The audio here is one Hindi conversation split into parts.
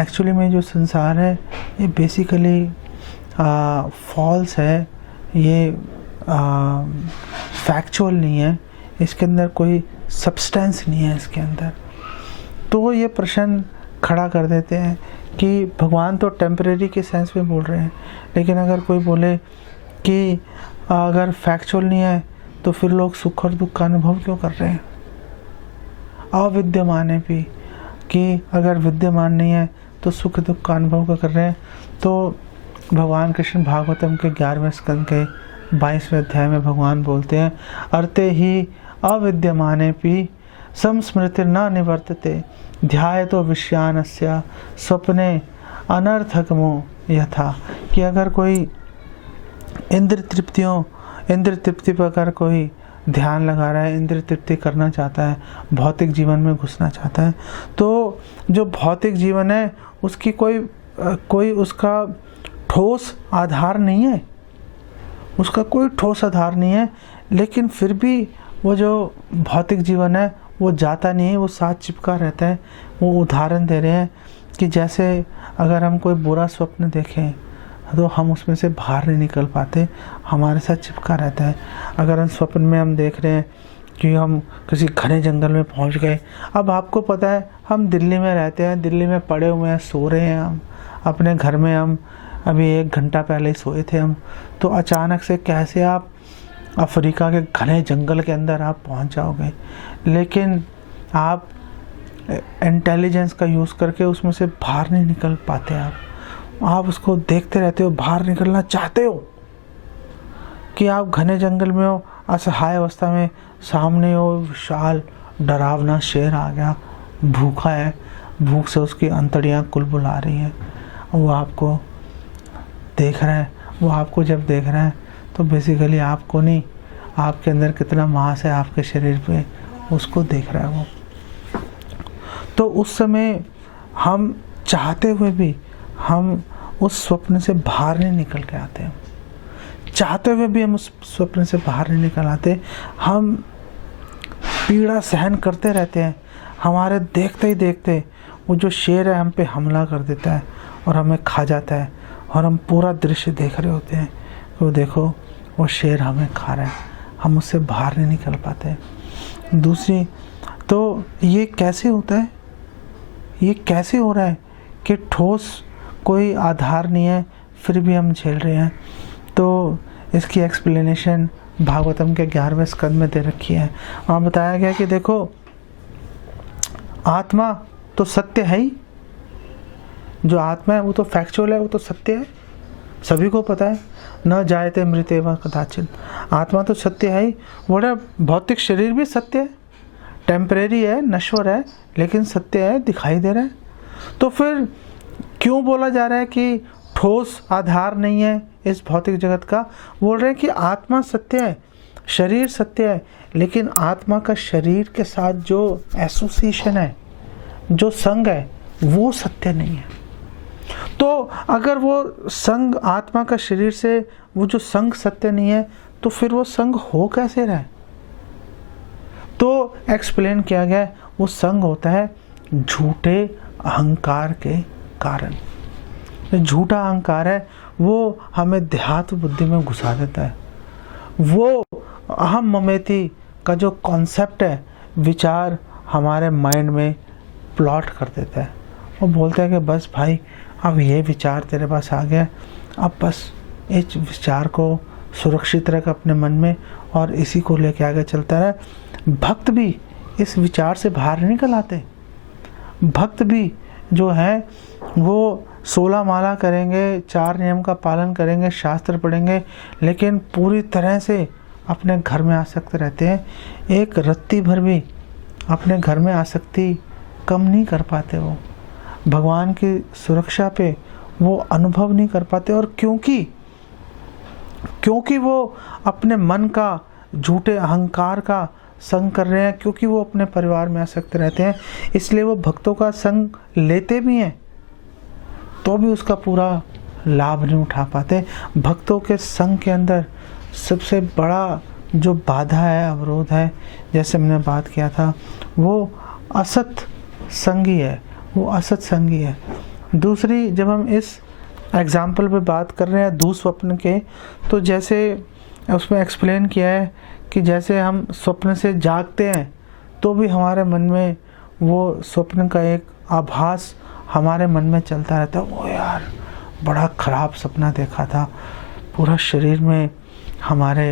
एक्चुअली में जो संसार है ये बेसिकली फॉल्स है, ये फैक्चुअल नहीं है, इसके अंदर कोई सब्सटेंस नहीं है इसके अंदर। तो ये प्रश्न खड़ा कर देते हैं कि भगवान तो टेम्परेरी के सेंस में बोल रहे हैं, लेकिन अगर कोई बोले कि अगर फैक्चुअल नहीं है तो फिर लोग सुख और दुख का अनुभव क्यों कर रहे हैं? अविद्यमान है भी कि अगर विद्यमान नहीं है तो सुख दुख का अनुभव क्यों कर रहे हैं? तो भगवान कृष्ण भागवतम के 11वें स्कंद के 22वें अध्याय में भगवान बोलते हैं, अर्ते ही अविद्यमाने भी संस्मृति न निवर्तते ध्यायतो विषयानस्य स्वप्ने अनर्थकमो यथा। कि अगर कोई इंद्र तृप्ति पर अगर कोई ध्यान लगा रहा है, इंद्र तृप्ति करना चाहता है, भौतिक जीवन में घुसना चाहता है, तो जो भौतिक जीवन है उसकी कोई उसका ठोस आधार नहीं है, उसका कोई ठोस आधार नहीं है, लेकिन फिर भी वो जो भौतिक जीवन है वो जाता नहीं है, वो साथ चिपका रहता है। वो उदाहरण दे रहे हैं कि जैसे अगर हम कोई बुरा स्वप्न देखें तो हम उसमें से बाहर नहीं निकल पाते, हमारे साथ चिपका रहता है। अगर हम स्वप्न में हम देख रहे हैं कि हम किसी घने जंगल में पहुंच गए, अब आपको पता है हम दिल्ली में रहते हैं, दिल्ली में पड़े हुए हैं, सो रहे हैं हम अपने घर में, हम अभी 1 घंटा पहले ही सोए थे हम, तो अचानक से कैसे आप अफ्रीका के घने जंगल के अंदर आप पहुंच जाओगे? लेकिन आप इंटेलिजेंस का यूज़ करके उसमें से बाहर नहीं निकल पाते। आप उसको देखते रहते हो, बाहर निकलना चाहते हो कि आप घने जंगल में हो, असहाय अवस्था में, सामने हो विशाल डरावना शेर आ गया, भूखा है, भूख से उसकी अंतड़ियाँ कुलबुला रही हैं, वो आपको देख रहा है। वो आपको जब देख रहा है तो बेसिकली आपको नहीं, आपके अंदर कितना मांस है आपके शरीर पे, उसको देख रहा है वो। तो उस समय हम चाहते हुए भी हम उस स्वप्न से बाहर नहीं निकल के आते हैं, चाहते हुए भी हम उस स्वप्न से बाहर नहीं निकल आते। हम पीड़ा सहन करते रहते हैं, हमारे देखते ही देखते वो जो शेर है हम पे हमला कर देता है और हमें खा जाता है, और हम पूरा दृश्य देख रहे होते हैं, वो देखो वो शेर हमें खा रहा है, हम उससे बाहर नहीं निकल पाते। दूसरी, तो ये कैसे होता है, ये कैसे हो रहा है कि ठोस कोई आधार नहीं है फिर भी हम झेल रहे हैं? तो इसकी एक्सप्लेनेशन भागवतम के 11वें स्कंद में दे रखी है। वहाँ बताया गया कि देखो, आत्मा तो सत्य है ही, जो आत्मा है वो तो फैक्चुअल है, वो तो सत्य है, सभी को पता है, न जायते मृत्येव कदाचिन। आत्मा तो सत्य है ही, वो भौतिक शरीर भी सत्य है, टेम्परेरी है, नश्वर है, लेकिन सत्य है, दिखाई दे रहा है। तो फिर क्यों बोला जा रहा है कि ठोस आधार नहीं है इस भौतिक जगत का? बोल रहे हैं कि आत्मा सत्य है, शरीर सत्य है, लेकिन आत्मा का शरीर के साथ जो एसोसिएशन है, जो संग है, वो सत्य नहीं है। तो अगर वो संग आत्मा का शरीर से, वो जो संग सत्य नहीं है, तो फिर वो संग हो कैसे रहा है? तो एक्सप्लेन किया गया, वो संग होता है झूठे अहंकार के कारण। झूठा अहंकार है वो हमें देहात्म बुद्धि में घुसा देता है। वो अहम ममेति का जो कॉन्सेप्ट है, विचार हमारे माइंड में प्लॉट कर देता है। वो बोलता है कि बस भाई, अब ये विचार तेरे पास आ गया, अब बस इस विचार को सुरक्षित रख अपने मन में और इसी को लेके आगे चलता रहे। भक्त भी इस विचार से बाहर नहीं निकल आते। भक्त भी जो है वो 16 माला करेंगे, 4 नियम का पालन करेंगे, शास्त्र पढ़ेंगे, लेकिन पूरी तरह से अपने घर में आसक्त रहते हैं। एक रत्ती भर भी अपने घर में आसक्ति कम नहीं कर पाते, वो भगवान की सुरक्षा पे वो अनुभव नहीं कर पाते। और क्योंकि वो अपने मन का, झूठे अहंकार का संग कर रहे हैं, क्योंकि वो अपने परिवार में आसक्त रहते हैं, इसलिए वो भक्तों का संग लेते भी हैं तो भी उसका पूरा लाभ नहीं उठा पाते। भक्तों के संग के अंदर सबसे बड़ा जो बाधा है, अवरोध है, जैसे मैंने बात किया था, वो असत संगी है, वो असत संगी है। दूसरी, जब हम इस एग्जाम्पल पे बात कर रहे हैं दुःस्वप्न के, तो जैसे उसमें एक्सप्लेन किया है कि जैसे हम स्वप्न से जागते हैं तो भी हमारे मन में वो स्वप्न का एक आभास हमारे मन में चलता रहता है। ओ यार, बड़ा ख़राब सपना देखा था। पूरा शरीर में हमारे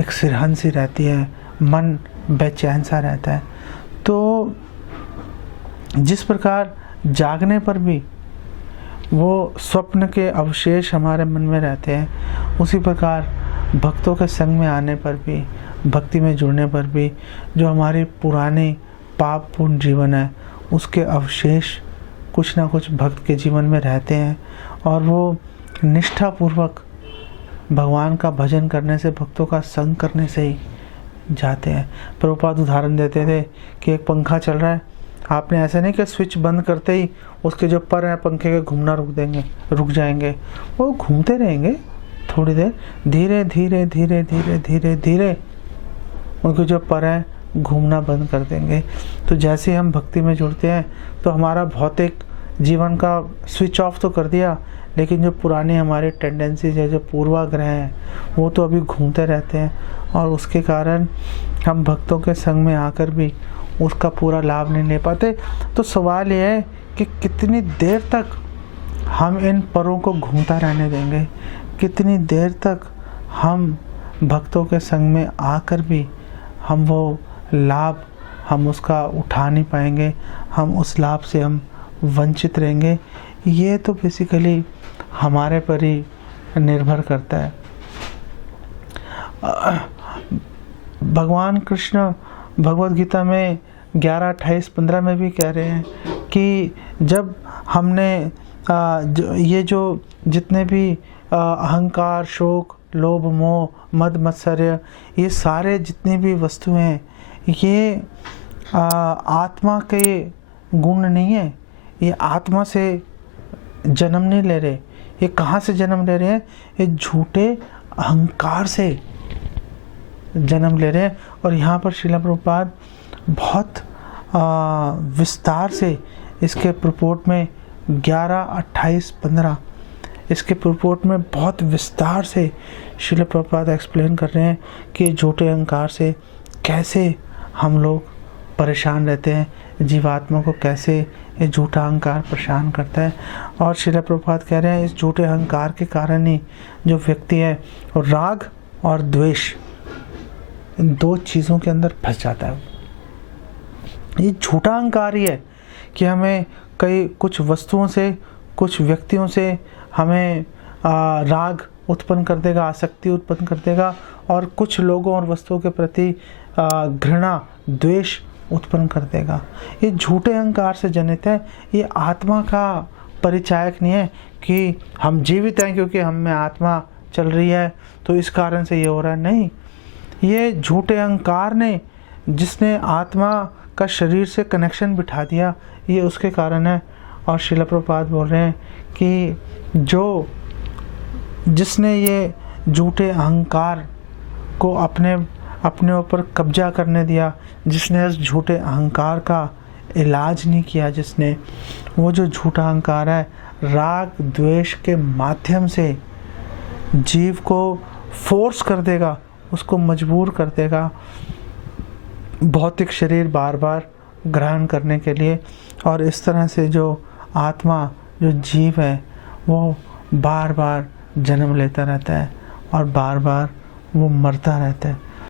एक सिरहन सी रहती है, मन बेचैन सा रहता है। तो जिस प्रकार जागने पर भी वो स्वप्न के अवशेष हमारे मन में रहते हैं, उसी प्रकार भक्तों के संग में आने पर भी, भक्ति में जुड़ने पर भी जो हमारी पुरानी पापपूर्ण जीवन है उसके अवशेष कुछ ना कुछ भक्त के जीवन में रहते हैं, और वो निष्ठापूर्वक भगवान का भजन करने से, भक्तों का संग करने से ही जाते हैं। प्रभुपाद उदाहरण देते थे कि एक पंखा चल रहा है, आपने ऐसा नहीं कि स्विच बंद करते ही उसके जो पर हैं पंखे के घूमना रुक जाएंगे, वो घूमते रहेंगे थोड़ी देर, धीरे धीरे धीरे धीरे धीरे धीरे उनके जो पर हैं घूमना बंद कर देंगे। तो जैसे हम भक्ति में जुड़ते हैं तो हमारा भौतिक जीवन का स्विच ऑफ तो कर दिया, लेकिन जो पुरानी हमारी टेंडेंसीज है, जो पूर्वाग्रह हैं, वो तो अभी घूमते रहते हैं, और उसके कारण हम भक्तों के संग में आकर भी उसका पूरा लाभ नहीं ले पाते। तो सवाल ये है कि कितनी देर तक हम इन परों को घूमता रहने देंगे, कितनी देर तक हम भक्तों के संग में आकर भी हम वो लाभ हम उसका उठा नहीं पाएंगे, हम उस लाभ से हम वंचित रहेंगे। ये तो बेसिकली हमारे पर ही निर्भर करता है। भगवान कृष्ण भगवद गीता में 11:28-15 में भी कह रहे हैं कि जब हमने ये जो जितने भी अहंकार, शोक, लोभ, मोह, मद मत्सर्य, ये सारे जितनी भी वस्तुएं हैं, ये आत्मा के गुण नहीं है। ये आत्मा से जन्म नहीं ले रहे। ये कहाँ से जन्म ले रहे हैं? ये झूठे अहंकार से जन्म ले रहे हैं। और यहाँ पर श्रील प्रभुपाद बहुत विस्तार से इसके प्रपोर्ट में 11:28-15 इसके प्रपोर्ट में बहुत विस्तार से श्रील प्रभुपाद एक्सप्लेन कर रहे हैं कि झूठे अहंकार से कैसे हम लोग परेशान रहते हैं, जीवात्मा को कैसे ये झूठा अहंकार परेशान करता है। और श्रील प्रभुपाद कह रहे हैं इस झूठे अहंकार के कारण ही जो व्यक्ति है और राग और द्वेष, इन दो चीज़ों के अंदर फंस जाता है। ये झूठा अहंकार ही है कि हमें कुछ वस्तुओं से, कुछ व्यक्तियों से हमें राग उत्पन्न कर देगा, आसक्ति उत्पन्न कर देगा, और कुछ लोगों और वस्तुओं के प्रति घृणा, द्वेष उत्पन्न कर देगा। ये झूठे अहंकार से जनित है। ये आत्मा का परिचायक नहीं है कि हम जीवित हैं क्योंकि हम में आत्मा चल रही है तो इस कारण से ये हो रहा है। नहीं, ये झूठे अहंकार ने, जिसने आत्मा का शरीर से कनेक्शन बिठा दिया, ये उसके कारण है। और श्रील प्रभुपाद बोल रहे हैं कि जिसने ये झूठे अहंकार को अपने ऊपर कब्जा करने दिया, जिसने उस झूठे अहंकार का इलाज नहीं किया, जिसने वो जो झूठा अहंकार है राग द्वेष के माध्यम से जीव को फोर्स कर देगा, उसको मजबूर कर देगा भौतिक शरीर बार बार ग्रहण करने के लिए। और इस तरह से जो आत्मा, जो जीव है, वो बार बार जन्म लेता रहता है और बार बार वो मरता रहता है।